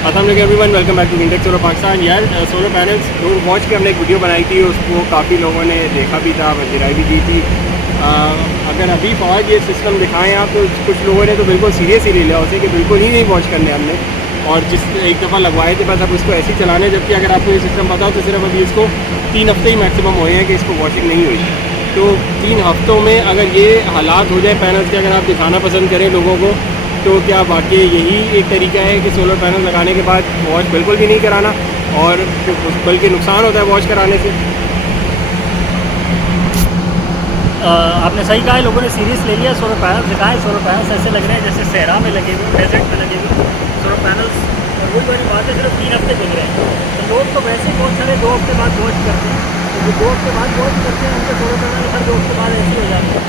अस्सलाम everyone, welcome back to Greentech Solar Pakistan. यार solar panels road watch की हमने एक वीडियो बनाई थी, उसको काफ़ी लोगों ने देखा भी था, वजीराई भी दी थी। अगर अभी फौज ये सिस्टम दिखाएं आप तो कुछ लोगों ने तो बिल्कुल सीरियस ही ले लिया उसे कि बिल्कुल ही नहीं वॉच करने हमने, और जिस एक दफ़ा लगवाए थे बस अब उसको ऐसे ही चलाने। जबकि अगर आपको ये सिस्टम पता हो तो सिर्फ अभी इसको 3 हफ्ते ही मैक्सिमम हुए हैं कि इसको वॉशिंग नहीं हुई। तो 3 हफ्तों में अगर ये हालात हो जाए पैनल्स के, अगर आप दिखाना पसंद करें लोगों को, तो क्या वाकई यही एक तरीका है कि सोलर पैनल लगाने के बाद वॉश बिल्कुल भी नहीं कराना, और बल्कि नुकसान होता है वॉश कराने से? आपने सही कहा है, लोगों ने सीरियस ले लिया। सोलर पैनल्स दिखाएं, सोलर पैनल्स ऐसे लग रहे हैं जैसे सहरा में लगे हुए, डेजर्ट में लगे हुए सोलर पैनल्स। और वही बड़ी बात है, सिर्फ 3 हफ्ते चल रहे हैं। तो लोग तो वैसे बहुत सारे 2 हफ्ते बाद वॉश करते हैं, तो जो 2 हफ्ते बाद वॉश करते हैं उनके सोलर पैनल हर 2 हफ्ते बाद ऐसे हो जाते हैं।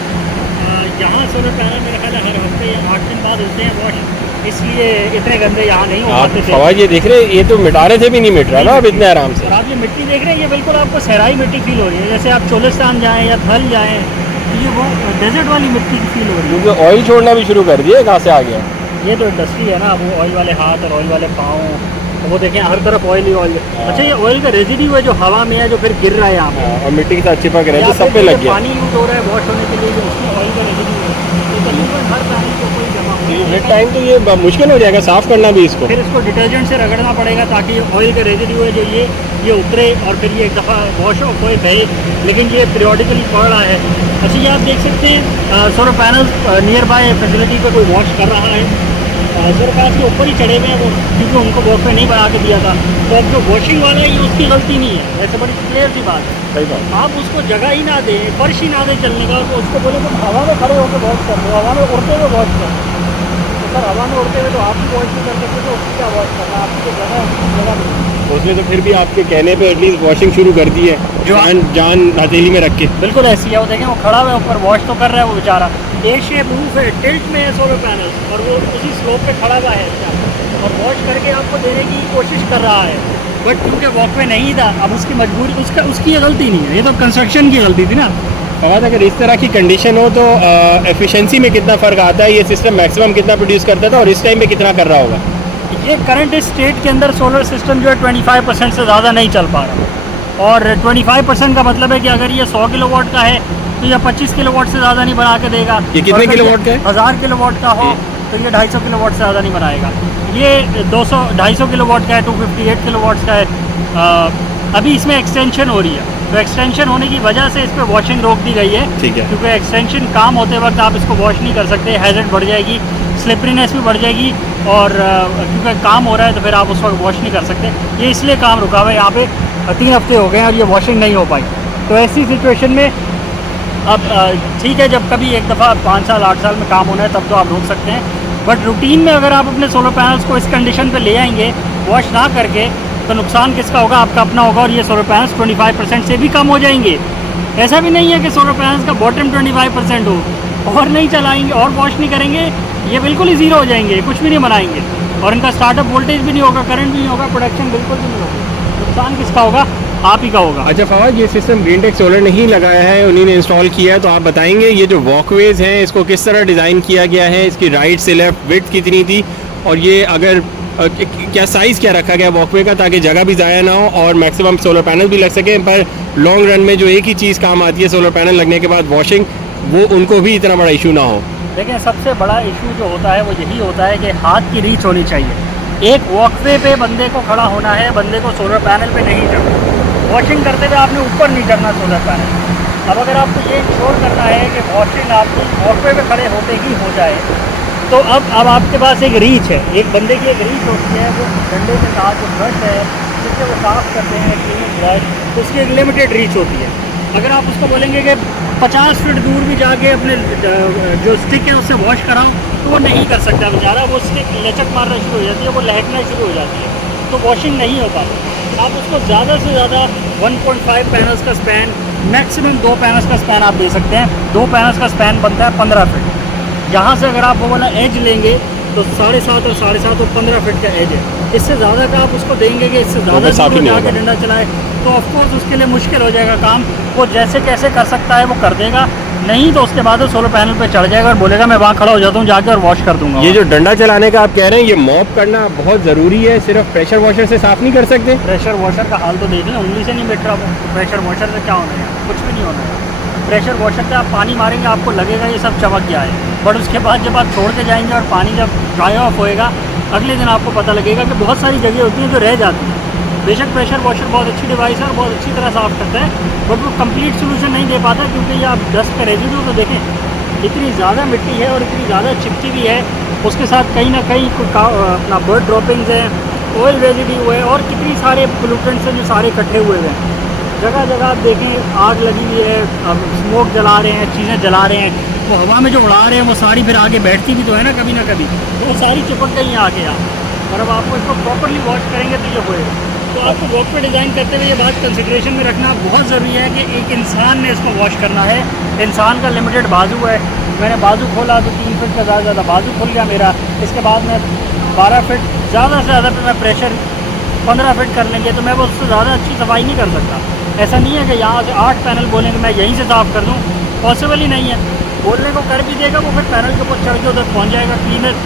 यहाँ सोलर पैनल मेरा ख्याल है हर हफ्ते या 8 दिन बाद होते हैं वॉश, इसलिए इतने गंदे यहाँ नहीं हो पाते थे। फवाद ये देख रहे हैं, ये तो मिटा रहे थे भी नहीं मिट रहा ना अब इतने आराम से। और आप ये मिट्टी देख रहे हैं, ये बिल्कुल आपको सहराई मिट्टी फील हो रही है, जैसे आप चोलिस्तान जाएँ या थल जाएँ, ये वो डेजर्ट वाली मिट्टी की फील हो रही है। क्योंकि ऑयल छोड़ना भी शुरू कर दिया, कहाँ से आ गया? ये तो इंडस्ट्री है ना, वो ऑयल वाले हाथ और ऑयल वाले पाँव, तो वो देखें हर तरफ ऑयल ही ऑयल। अच्छा, ये ऑयल का रेजिड्यू है जो हवा में है, जो फिर गिर रहा है यहाँ पे, और मिट्टी के साथ चिपक रहे हैं, सब पे लग गया। पानी यूज हो रहा है वॉश होने के लिए, जो उसमें ऑयल का रेजिड्यू है, तो तकरीबन हर पानी को कोई जमा विद टाइम तो ये मुश्किल हो जाएगा साफ़ करना भी इसको। फिर इसको डिटर्जेंट से रगड़ना पड़ेगा ताकि ऑयल का रेजिड्यू है जो ये उतरे, और फिर ये एक दफ़ा वॉश हो कोई बहे, लेकिन ये पीरियडिकली पड़ रहा है। अच्छा, ये आप देख सकते हैं solar panels near by facility पे कोई वॉश कर रहा है, सोलर पैनल्स के ऊपर ही चढ़े हुए हैं वो, क्योंकि उनको वॉक पे नहीं बना के दिया था। तो अब जो वॉशिंग वाला है ये उसकी गलती नहीं है, ऐसे बड़ी क्लियर सी बात है। सही बात। आप उसको जगह ही ना दें, फर्श ही ना दें चलने का, तो उसको बोले तुम हवा में खड़े होकर वॉश कर दो, हवा में उड़ते हुए वॉश कर दो। तो सर हवा में उड़ते हुए तो आप भी वॉश नहीं कर सकते, तो उसकी क्या वॉश करना, आपकी जो जगह है उसकी जगह नहीं। उसने तो फिर भी आपके कहने पे एटलीस्ट वॉशिंग शुरू कर दी है, जान हथेली में रख के। बिल्कुल ऐसी है, वो देखें वो खड़ा हुआ ऊपर वॉश तो कर रहा है वो बेचारा। ए शेप रूफ है, टिल्ट में है सोलर पैनल, और वो उसी स्लोप पे खड़ा हुआ है और वॉश करके आपको देने की कोशिश कर रहा है, बट क्योंकि वॉक पे नहीं था, अब उसकी मजबूरी, उसकी गलती नहीं है, ये तो कंस्ट्रक्शन की गलती थी ना। फवाद, अगर इस तरह की कंडीशन हो तो एफिशिएंसी में कितना फ़र्क आता है? ये सिस्टम मैक्सिमम कितना प्रोड्यूस करता था और इस टाइम पे कितना कर रहा होगा? ये करंट स्टेट के अंदर सोलर सिस्टम जो है 25% से ज़्यादा नहीं चल पा रहा, और 25% का मतलब है कि अगर ये 100 किलोवाट का है तो ये 25 किलोवाट से ज़्यादा नहीं बना के देगा। ये कितने किलोवाट का है? 1000 किलोवाट का हो तो ये 250 किलोवाट से ज़्यादा नहीं बनाएगा। ये 250 किलोवाट का है, 258 किलोवाट का है। अभी इसमें एक्सटेंशन हो रही है, तो एक्सटेंशन होने की वजह से इस पर वॉशिंग रोक दी गई है। ठीक है। क्योंकि एक्सटेंशन काम होते वक्त आप इसको वॉश नहीं कर सकते, हैजर्ड बढ़ जाएगी, स्लिपरीनेस भी बढ़ जाएगी, और क्योंकि काम हो रहा है तो फिर आप उस वक्त वॉश नहीं कर सकते। ये इसलिए काम रुका हुआ है, यहाँ पे 3 हफ्ते हो गए और ये वॉशिंग नहीं हो पाई। तो ऐसी सिचुएशन में अब ठीक है, जब कभी एक दफ़ा 5 साल 8 साल में काम होना है तब तो आप रोक सकते हैं, बट रूटीन में अगर आप अपने सोलर पैनल्स को इस कंडीशन पे ले आएंगे वॉश ना करके, तो नुकसान किसका होगा? आपका अपना होगा, और ये सोलर पैनल्स 25% से भी कम हो जाएंगे। ऐसा भी नहीं है कि सोलर पैनल्स का बॉटम 25% हो, और नहीं चलाएंगे और वॉश नहीं करेंगे, ये बिल्कुल ही ज़ीरो हो जाएंगे, कुछ भी नहीं बनाएंगे, और इनका स्टार्टअप वोल्टेज भी नहीं होगा, करंट भी नहीं होगा, प्रोडक्शन बिल्कुल भी नहीं होगा। नुकसान किसका होगा? आप ही का होगा। अच्छा फवाद, ये सिस्टम ग्रीनटेक सोलर नहीं लगाया है, उन्हीं ने इंस्टॉल किया है, तो आप बताएंगे ये जो वॉकवेज हैं इसको किस तरह डिज़ाइन किया गया है, इसकी राइट से लेफ्ट विड्थ कितनी थी, और ये अगर क्या साइज़ क्या रखा गया वॉकवे का, ताकि जगह भी ज़ाया ना हो और मैक्सिमम सोलर पैनल भी लग सके। पर लॉन्ग रन में जो एक ही चीज़ काम आती है सोलर पैनल लगने के बाद, वॉशिंग, वो उनको भी इतना बड़ा इशू ना हो। देखिए, सबसे बड़ा इशू जो होता है वो यही होता है कि हाथ की रीच होनी चाहिए। एक वॉकवे पे बंदे को खड़ा होना है, बंदे को सोलर पैनल पे नहीं चढ़ना। वॉशिंग करते हुए आपने ऊपर नहीं चढ़ना सोलर पैनल। अब अगर आपको ये इंश्योर करना है कि वॉशिंग आपकी वॉकवे पे खड़े होते ही हो जाए, तो अब आपके पास एक रीच है, एक बंदे की एक रीच होती है, वो डंडे के साथ जो ब्रश है जिससे वो साफ़ करते हैं क्लीनिंग ब्रश, तो उसकी एक लिमिटेड रीच होती है। अगर आप उसको बोलेंगे कि 50 फीट दूर भी जाके अपने जो स्टिक है उससे वॉश कराओ, तो वो नहीं कर सकता बेचारा, वो स्टिक लचक मारना शुरू हो जाती है, वो लहकना शुरू हो जाती है, तो वॉशिंग नहीं हो पाती। आप उसको ज़्यादा से ज़्यादा 1.5 पैनल्स का स्पैन, मैक्सिमम 2 पैनल्स का स्पैन आप दे सकते हैं। 2 पैनल्स का स्पैन बनता है 15 फीट। यहाँ से अगर आप वो वाला एज लेंगे तो 7.5 और 7.5 और 15 फीट का एज है। इससे ज़्यादा का आप उसको देंगे कि इससे ज़्यादा जाके डंडा चलाए, तो ऑफकोर्स उसके लिए मुश्किल हो जाएगा काम। वो जैसे कैसे कर सकता है वो कर देगा, नहीं तो उसके बाद वो सोलर पैनल पे चढ़ जाएगा और बोलेगा मैं वहाँ खड़ा हो जाता हूँ जाकर और वॉश कर दूंगा। ये जो डंडा चलाने का आप कह रहे हैं ये मॉप करना बहुत ज़रूरी है, सिर्फ प्रेशर वॉशर से साफ़ नहीं कर सकते? प्रेशर वॉशर का हाल तो देख लें, उंगली से नहीं बैठ रहा वो। प्रेशर वॉशर से क्या होना है, कुछ भी नहीं होना है। प्रेशर वॉशर से आप पानी मारेंगे आपको लगेगा ये सब चमक गया है, बट उसके बाद जब आप छोड़ के जाएंगे और पानी जब ड्राई ऑफ होएगा अगले दिन आपको पता लगेगा कि बहुत सारी जगह होती हैं जो रह जाती हैं। बेशक प्रेशर वॉशर बहुत अच्छी डिवाइस है और बहुत अच्छी तरह साफ़ करता है, बट वो कंप्लीट सोल्यूशन नहीं दे पाता, क्योंकि ये आप डस्ट का रेजिड्यू तो देखें, इतनी ज़्यादा मिट्टी है और इतनी ज़्यादा चिपकी भी है, उसके साथ कहीं ना कहीं अपना बर्ड ड्रॉपिंग्स हैं, ऑयल रेजिड्यू है और कितनी सारे पोल्यूटेंट्स हैं जो सारे इकट्ठे हुए हैं। जगह जगह आप देखें आग लगी हुई है, स्मोक जला रहे हैं, चीज़ें जला रहे हैं, वो हवा में जो उड़ा रहे हैं वो सारी फिर आगे बैठती भी तो है ना कभी ना कभी, तो वो सारी चिपक गई हैं आगे और अब आपको इसको प्रॉपरली वॉश करेंगे तो ये होएगा। तो आपको वॉक पे डिज़ाइन करते हुए ये बात कंसिडरेशन में रखना बहुत ज़रूरी है कि एक इंसान ने इसको वॉश करना है। इंसान का लिमिटेड बाजू है, मैंने बाजू खोला तो 3 फीट का ज़्यादा बाजू खुल गया मेरा, इसके बाद मैं 12 फीट ज़्यादा से ज़्यादा पे मैं प्रेशर 15 फीट कर लेंगे तो मैं वो उससे ज़्यादा अच्छी सफाई नहीं कर सकता। ऐसा नहीं है कि यहाँ से 8 पैनल बोलेंगे मैं यहीं से साफ़ कर दूँ, पॉसिबल ही नहीं है। बोलने को कर भी देगा वो फिर पैनल के ऊपर चढ़ के उधर पहुँच जाएगा क्लीनर,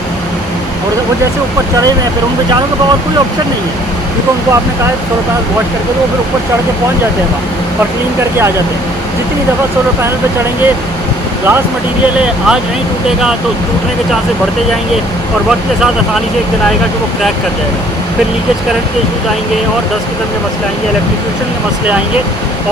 और वो जैसे ऊपर चढ़े हुए हैं फिर उन बेचारों के पास कोई ऑप्शन नहीं है, क्योंकि उनको आपने कहा है सोलर पैनल वॉश करके तो वो फिर ऊपर चढ़ के पहुँच जाते हैं वहाँ और क्लीन करके आ जाते हैं। जितनी दफ़ा सोलर पैनल पे चढ़ेंगे, ग्लास मटेरियल है, आज नहीं टूटेगा तो टूटने के चांसेस बढ़ते जाएंगे और वक्त के साथ आसानी से एक दिन आएगा कि वो क्रैक कर जाएगा। फिर लीकेज करंट के इशूज़ आएंगे और 10 किस्म के मसले आएंगे, इलेक्ट्रिफिकेशन के मसले आएंगे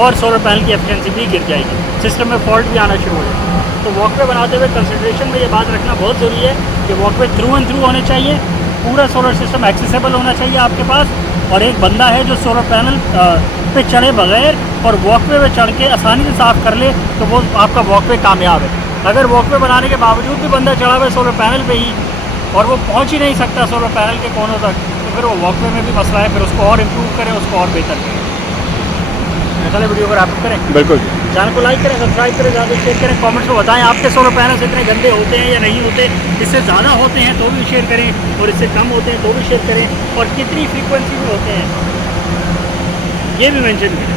और सोलर पैनल की एफिशिएंसी भी गिर जाएगी, सिस्टम में फॉल्ट भी आना शुरू हो जाएगा। तो वॉकवे बनाते हुए कंसिडरेशन में ये बात रखना बहुत ज़रूरी है कि वॉकवे थ्रू एंड थ्रू होने चाहिए, पूरा सोलर सिस्टम एक्सेसिबल होना चाहिए आपके पास, और एक बंदा है जो सोलर पैनल पे चढ़े बगैर और वॉकवे पे चढ़ के आसानी से साफ़ कर ले तो वो आपका वॉकवे कामयाब है। अगर वॉकवे बनाने के बावजूद भी बंदा चढ़ा हुआ है सोलर पैनल पे ही और वो पहुंच ही नहीं सकता सोलर पैनल के कोनों तक, तो फिर वो वॉकवे में भी मसला है, फिर उसको और इम्प्रूव करें, उसको और बेहतर करें। चले वीडियो को रैप करें, बिल्कुल। चैनल को लाइक करें, सब्सक्राइब करें, ज़्यादा शेयर करें, कमेंट्स में बताएं आपके सोलर पैनल्स इतने गंदे होते हैं या नहीं होते, इससे ज़्यादा होते हैं तो भी शेयर करें और इससे कम होते हैं तो भी शेयर करें, और कितनी फ्रीक्वेंसी में होते हैं ये भी मेंशन करें।